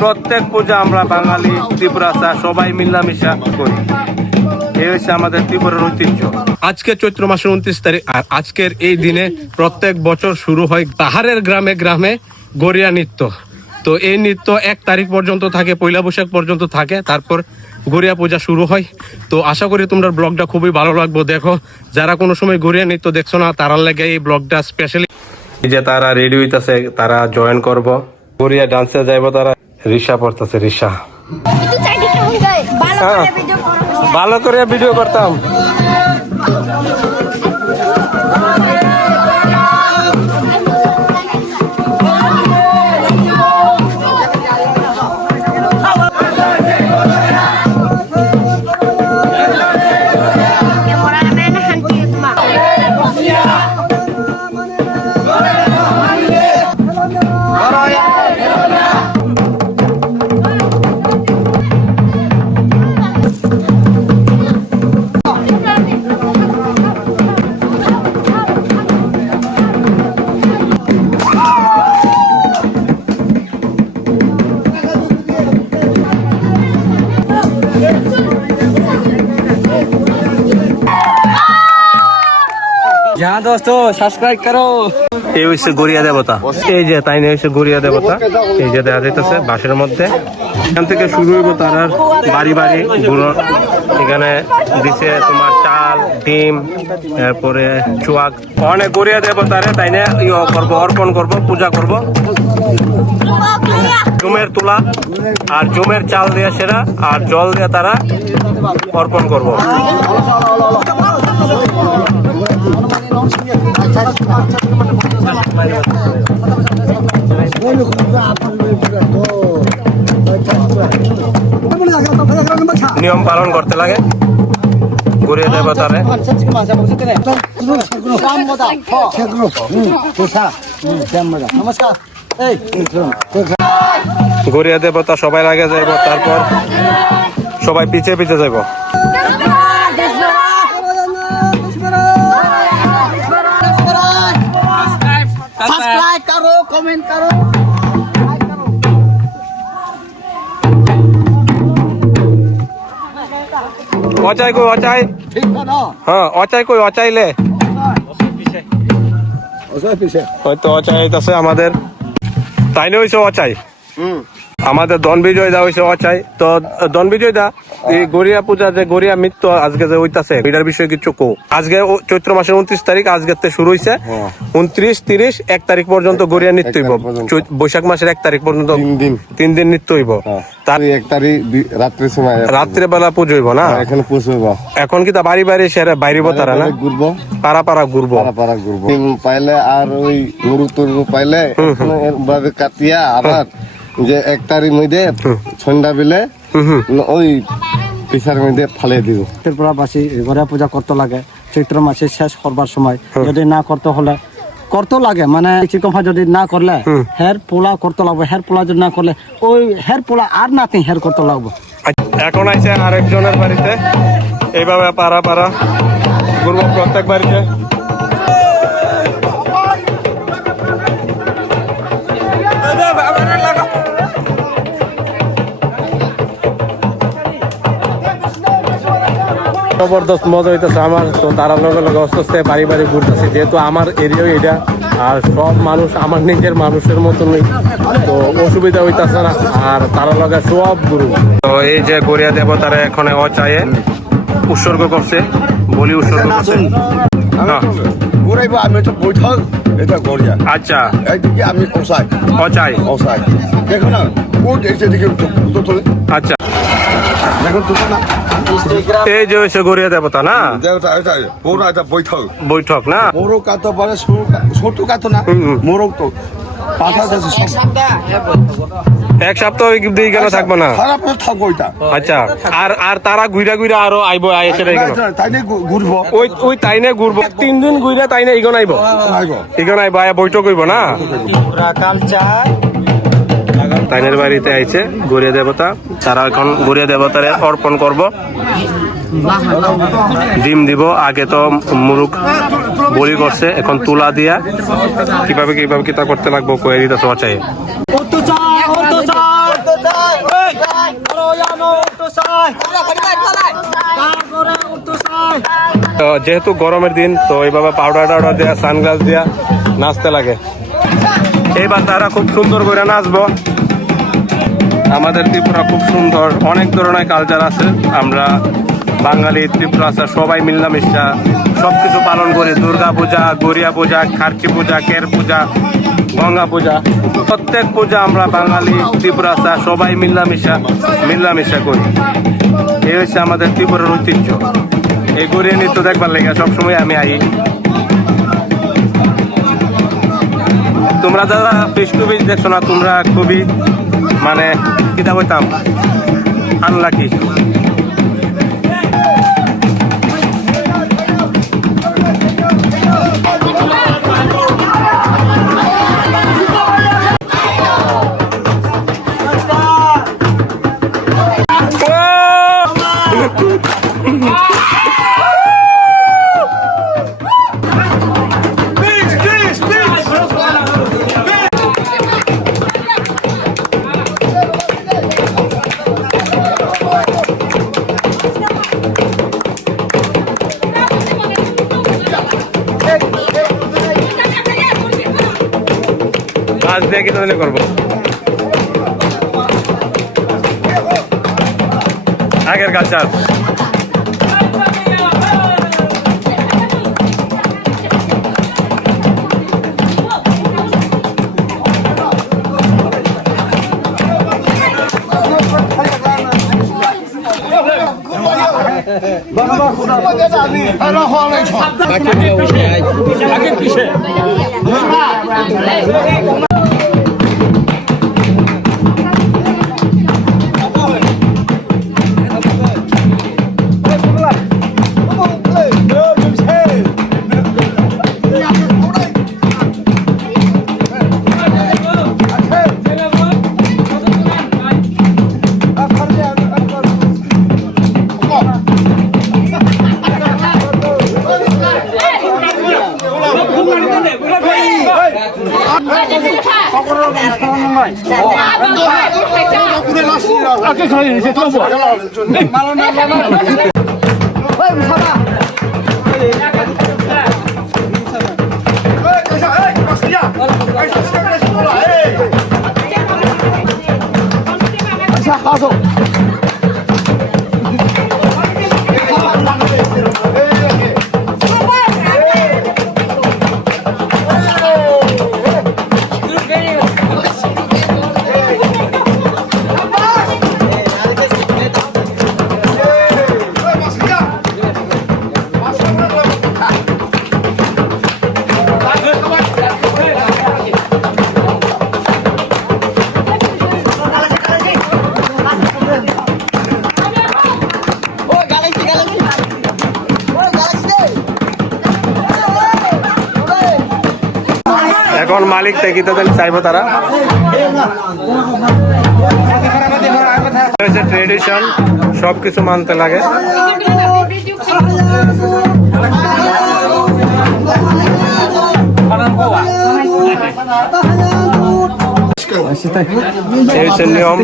প্রত্যেক পূজা আমরা বাঙালি ত্রিপুরা সবাই মিলামিশা করি, এই হচ্ছে আমাদের ত্রিপুরার ঐতিহ্য। আজকে চৈত্র মাসের 29 তারিখ, আর আজকের এই দিনে প্রত্যেক বছর শুরু হয় পাহাড়ের গ্রামে গ্রামে গড়িয়া নৃত্য। তো এই নৃত্য 1 তারিখ পর্যন্ত থাকে, পয়লা বৈশাখ পর্যন্ত থাকে, তারপর গড়িয়া পূজা শুরু হয়। তো আশা করি তোমরা ব্লগটা খুবই ভালো লাগবে। দেখো, যারা কোনো সময় গড়িয়া নৃত্য দেখছো না, তারার লাগে এই ব্লগটা স্পেশালি। যে তারা রেডি হইতাছে, তারা জয়েন করব, গড়িয়া ডান্সে যাইব। তারা রিসা পড়তেছে, রিসা ভালো করে ভিডিও করতাম। यहाँ दोस्तों सब्सक्राइब करो। এই হচ্ছে গড়িয়া দেবতা, এই যে তাই হচ্ছে গড়িয়া দেবতা, এই যে দেখা যাইতেছে বাঁশের মধ্যে। এখান থেকে শুরু হইব তার বাড়ি বাড়ি ঘুরো। এখানে দিছে তোমার চাল, ডিম, এরপরে চুয়াক, অনেক গড়িয়া দেবতারে তাই না করবো, অর্পণ করবো, পূজা করবো। জমের তুলা আর জমের চাল দিয়ে সেরা আর জল দিয়ে তারা অর্পণ করবো। নিয়ম পালন করতে লাগে গড়িয়া দেবতারে। গড়িয়া দেবতা সবাই আগে যাইব, তারপর সবাই পিছে পিছে যাইব। सब्सक्राइब करो, कमेंट करो। অচাই কই অচাই, হ্যাঁ অচাই কই অচাইলে হয়তো অচাই আছে আমাদের, তাই না হয়েছে অচাই। আমাদের দন বিজয় দা হয়েছে অচাই। তো দন বিজয় দা এই গড়িয়া পূজা যে গড়িয়া মৃত্যু আজকে যে হইতাছে এটার বিষয়ে কিছু কো। আজকে চৈত্র মাসের 29 তারিখ, আজকে শুরু হয়েছে 29, 30, 1 তারিখ পর্যন্ত গড়িয়া নৃত্য হইব। বৈশাখ মাসের 1 তারিখ পর্যন্ত 3 দিন নৃত্য হইব। তার 1 তারিখ রাত্রে সময় রাত্রে বেলা পুজো হইব না, এখানে পুজো হইব। এখন কি তা বাড়ি বাড়ি সেরা বাইরিব তারা না, ঘুরবো, পাড়া পাড়া ঘুরবো, পাড়া ঘুরবো। পাইলে আর ওই গরু টরু পাইলে ভাবে কাটিয়া আবার যে 1 তারিখ মধ্যে সন্ধ্যা বেলে ওই পিসার মধ্যে ফালে দিব। ত্রিপুরাবাসী গড়িয়া পূজা করতে লাগে চৈত্র মাসে শেষ করবার সময়। যদি না করতে হলে করতে লাগে, মানে চিকমা যদি না করলে হের পোলা করতে লাগবে, হের পোলা যদি না করলে ওই হের পোলা আর নাতি হের করতে লাগবে। এখন আইছে আরেকজনের বাড়িতে, এইভাবে পাড়া পাড়া ঘুরবো প্রত্যেক বাড়িতে। জবরদস্ত মজা হইতেছে আমার। তো তারা লগে লগে আস্তে আস্তে বাড়ি বাড়ি ঘুরতেছে, যেহেতু আমার এরিয়া এটা, আর সব মানুষ আমার নিজের মানুষের মতনই, তো অসুবিধা হইতেছে না। আর তারা লগে সব গুরু। তো এই যে গড়িয়া দেবতারা এখন অচায়ে উৎসর্গ করছে, বলি উৎসর্গ করছে। আমি তো বৈঠক, এটা গড়িয়া। আচ্ছা, এইদিকে আমি অসাই অচাই অসাই দেখো না, কোন এসে দিকে আচ্ছা। দেখুন তো না, এই যে হচ্ছে গড়িয়া দেবতা না, দেবতা এটা বড় একটা বৈঠক, বৈঠক না, বড় কাতো পারে ছোট কাতো না, মোরগ তো পাঠা যাচ্ছে সব। 1 সপ্তাহ দিয়ে কেন থাকবো না, খারাপ থাকবো এটা। আচ্ছা, আর তারা ঘুরা ঘুরা আরো আইবো, আইসে তাই নিয়ে ঘুরবো, ওই তাই নিয়ে ঘুরবো 3 দিন ঘুরে, তাই না ইগন আইবো, ইগন আইবো, বৈঠক হইব না। কালচার তাইনের বাড়িতে আইছে গড়িয়া দেবতা, তারা এখন গড়িয়া দেবতারে অর্পণ করব, ডিম দিব। আগে তো মুরুখ বলি করছে, এখন তুলা দিয়া কিভাবে কিভাবে কিতা করতে লাগবো কয়ে দিতে চাই। তো যেহেতু গরমের দিন তো এইভাবে পাউডার টাউডার দেওয়া, সানগ্লাস দিয়া নাচতে লাগে। এইবার তারা খুব সুন্দর করে নাচবো। আমাদের ত্রিপুরা খুব সুন্দর, অনেক ধরনের কালচার আছে। আমরা বাঙালি ত্রিপুরা আছে, সবাই মিল্লামিশা সবকিছু পালন করি। দুর্গা পূজা, গড়িয়া পূজা, খার্চি পূজা, কের পূজা, গঙ্গা পূজা, প্রত্যেক পূজা আমরা বাঙালি ত্রিপুরা আছে সবাই মিল্লামিশা করি। এই হচ্ছে আমাদের ত্রিপুরার ঐতিহ্য। এই গড়িয়া নৃত্য দেখবার লেগে সবসময় আমি আই। তোমরা যারা ফেস টু ফেস দেখছো না, তোমরা খুবই মানে কিতা বলতাম আনলাকি। মাছ দিয়ে কি ধরনের করবো? আগের কালচার। এখন মালিক থেকে চাইবো তারা। ট্রেডিশন সবকিছু মানতে লাগে। এই হচ্ছে নিয়ম।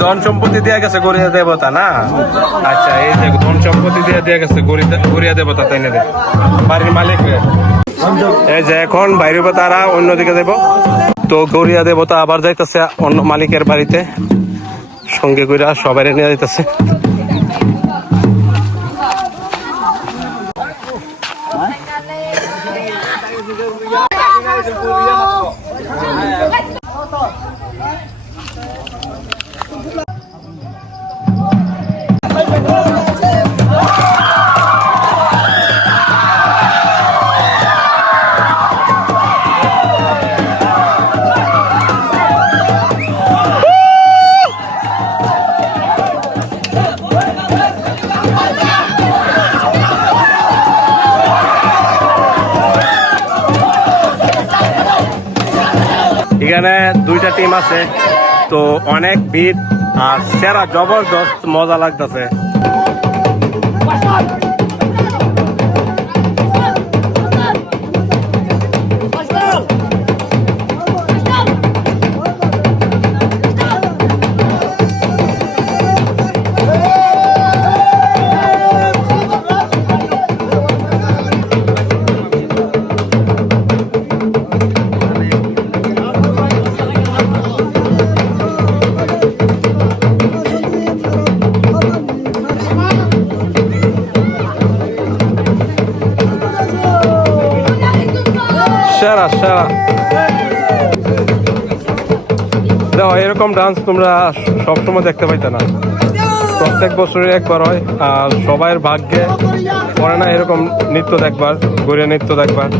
ধন সম্পত্তি দেয়া গেছে গড়িয়া দেবতা না? আচ্ছা, এই যে ধন সম্পত্তি দেয়া গেছে গড়িয়া দেবতা, তাই না? বাড়ির মালিক। এই যে এখন বাইরে তারা অন্যদিকে দেব, তো গড়িয়া দেবতা আবার যাইতেছে অন্য মালিকের বাড়িতে। সঙ্গে করে সবাই নিয়ে যাইতেছে। এখানে দুইটা টিম আছে, তো অনেক ভিড় আর সেরা জবরদস্ত মজা লাগতেছে। সেরা সেরা দেখো, এরকম ডান্স তোমরা সবসময় দেখতে পাইতে না, প্রত্যেক বছরে একবার হয়। আর সবাইয়ের ভাগ্যে পড়ে না এরকম নৃত্য দেখবার, গড়িয়া নৃত্য দেখবার।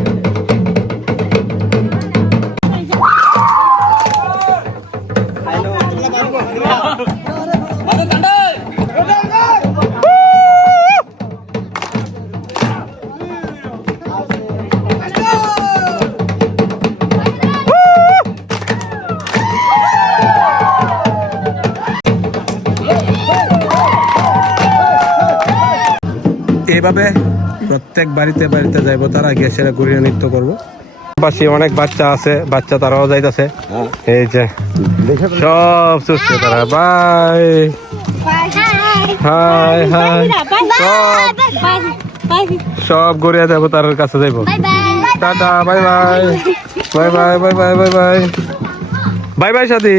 এইভাবে প্রত্যেক বাড়িতে বাড়িতে যাইব, তারা গিয়ে সেরা গড়িয়া নৃত্য করবো। পাশে অনেক বাচ্চা আছে, বাচ্চা তারাও যাইতেছে। এই যে সব সুস্থ তারা, বাই হাই হাই, সব গড়িয়া যাবো, তার কাছে যাইব। Tata, bye bye bye bye bye bye bye bye bye bye সাথী।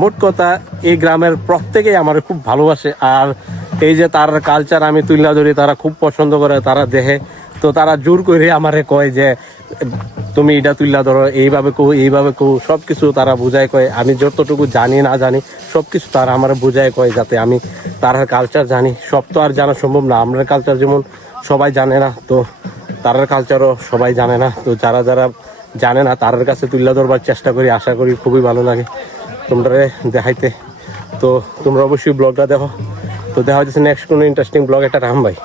মোট কথা, এই গ্রামের প্রত্যেকেই আমার খুব ভালোবাসে। আর এই যে তার কালচার আমি তুলনা ধরি, তারা খুব পছন্দ করে, তারা দেখে, তো তারা জোর করে আমারে কয় যে তুমি এটা তুলনা ধরো, এইভাবে কো এইভাবে কো, সব কিছু তারা বুঝায় কয়। আমি যতটুকু জানি না জানি সব কিছু তারা আমার বুঝায় কয়, যাতে আমি তার কালচার জানি। সব তো আর জানা সম্ভব না, আমরা কালচার যেমন সবাই জানে না, তো তার কালচারও সবাই জানে না। তো যারা যারা জানে না তার কাছে তুলে ধরবার চেষ্টা করি, আশা করি খুবই ভালো লাগে তোমরা দেখাইতে। তো তোমরা অবশ্যই ব্লগটা দেখো। তো দেখা হচ্ছে নেক্সট কোনো ইন্টারেস্টিং ব্লগ, একটা রাম ভাই।